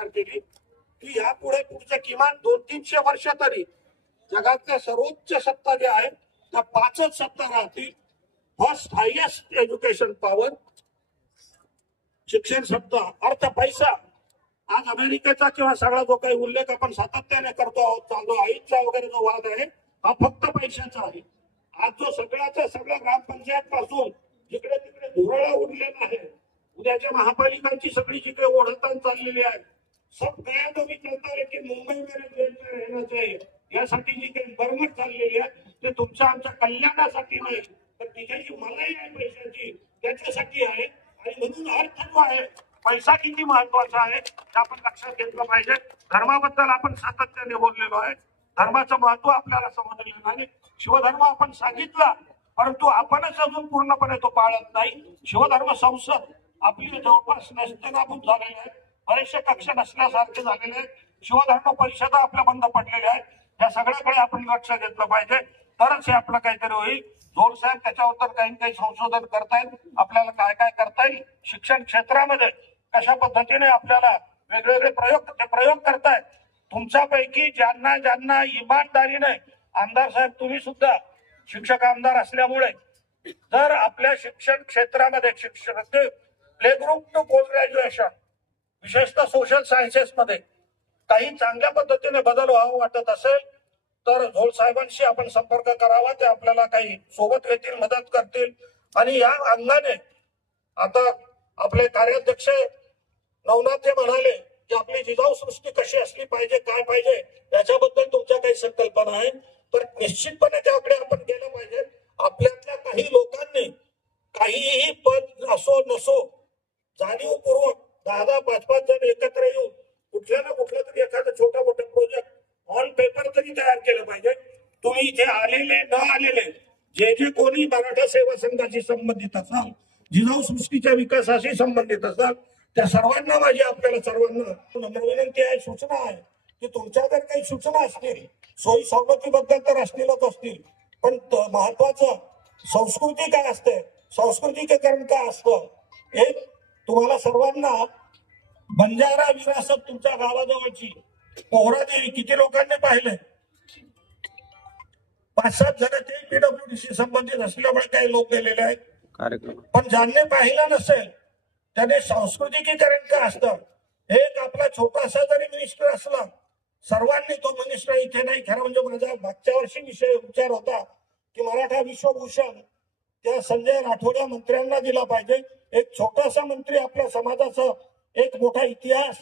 तयार केली की यापुढे पुढच्या किमान 200-300 वर्ष तरी जगातल्या सर्वोच्च सत्ता ज्या आहेत त्या 5च सत्ता राहतील. फर्स्ट हायएस्ट एज्युकेशन पॉवर, शिक्षण सत्ता, अर्थ पैसा. आज अमेरिकेचा किंवा सगळा जो काही उल्लेख आपण सातत्याने करतो आहोत, चालू आईचा वगैरे जो वाद आहे हा फक्त पैशाचा आहे. आज जो सगळ्याचा सगळ्या ग्रामपंचायत पासून जिकडे तिकडे धुरळा उडलेला आहे, उद्याच्या महापालिकांची सगळी जिकडे ओढतान चाललेली आहे, सब गया तो भी चलता लेकिन मुंबई में जेल में रहना चाहिए यासाठी जी काही बरमट चाललेली आहे ते तुमच्या आमच्या कल्याणासाठी नाही तर तिथे जी मलाई आहे पैशाची त्याच्यासाठी आहे. आणि म्हणून अर्थ जो आहे, पैसा किती महत्वाचा आहे हे आपण लक्षात घेतलं पाहिजे. धर्माबद्दल आपण सातत्याने बोललेलो आहे. धर्माचं महत्व आपल्याला समजलेलं नाही. शिवधर्म आपण सांगितला परंतु आपणच अजून पूर्णपणे तो पाळत नाही. शिवधर्म संसद आपली जवळपास नसतेनाबूत झालेली आहे. बरेचसे कक्ष नसल्यासारखे झालेले आहेत. शिवधर्म परिषदा आपल्या बंद पडलेल्या आहेत. या सगळ्याकडे आपण लक्ष घेतलं पाहिजे, तरच हे आपलं काहीतरी होईल. जोड साहेब त्याच्यावर काही संशोधन करतायत, आपल्याला काय काय करता येईल शिक्षण क्षेत्रामध्ये, कशा पद्धतीने आपल्याला वेगवेगळे प्रयोग करतायत. तुमच्यापैकी ज्यांना ज्यांना इमानदारीने, आमदार साहेब तुम्ही सुद्धा शिक्षक आमदार असल्यामुळे जर आपल्या शिक्षण क्षेत्रामध्ये शिक्षण play group to post graduation विशेषतः सोशल सायन्सेस मध्ये काही चांगल्या पद्धतीने बदल व्हावा वाटत असेल तर झोळ साहेबांशी आपण संपर्क करावा. ते आपल्याला काही सोबत येतील, मदत करतील. आणि या अंगाने आता आपले कार्याध्यक्ष नवनाथ जे म्हणाले की आपली जिजाऊ सृष्टी कशी असली पाहिजे, काय पाहिजे, याच्याबद्दल तुमच्या काही संकल्पना आहे तर निश्चितपणे त्याकडे आपण गेलं पाहिजे. आपल्यातल्या काही लोकांनी काहीही पद असो नसो जाणीवपूर्वक 10-10, 5-5 जण एकत्र येऊन कुठल्या ना कुठलं तरी एखादं छोटा मोठा प्रोजेक्ट ऑन पेपर तरी तयार केलं पाहिजे. तुम्ही इथे आलेले न आलेले जे जे कोणी मराठा सेवा संघाशी संबंधित असाल, जिजाऊ सृष्टीच्या विकासाशी संबंधित असाल, त्या सर्वांना माझी आपल्याला सर्वांना नम्र विनंती आहे, सूचना आहे की तुमच्या जर काही सूचना असतील, सोयी सवलतीबद्दल तर असतीलच असतील, पण महत्वाचं संस्कृती काय असते, सांस्कृतिकीकरण काय असतं, हे तुम्हाला सर्वांना बंजारा विरासत तुमच्या गावाजवळची पोहरादेवी किती लोकांनी पाहिले, 5-7 जण ते पीडब्ल्यूडीशी संबंधित असल्यामुळे काही लोक गेलेले आहेत. पण ज्यांनी पाहिलं नसेल त्याने सांस्कृतिकीकरण काय असतं, एक आपला छोटासा जरी मिनिस्टर असला, सर्वांनी तो मिनिस्टर इथे नाही. खरं म्हणजे माझा मागच्या वर्षी विचार होता की मराठा विश्वभूषण त्या संजय राठोड मंत्र्यांना दिला पाहिजे. एक छोटासा मंत्री आपल्या समाजाचा एक मोठा इतिहास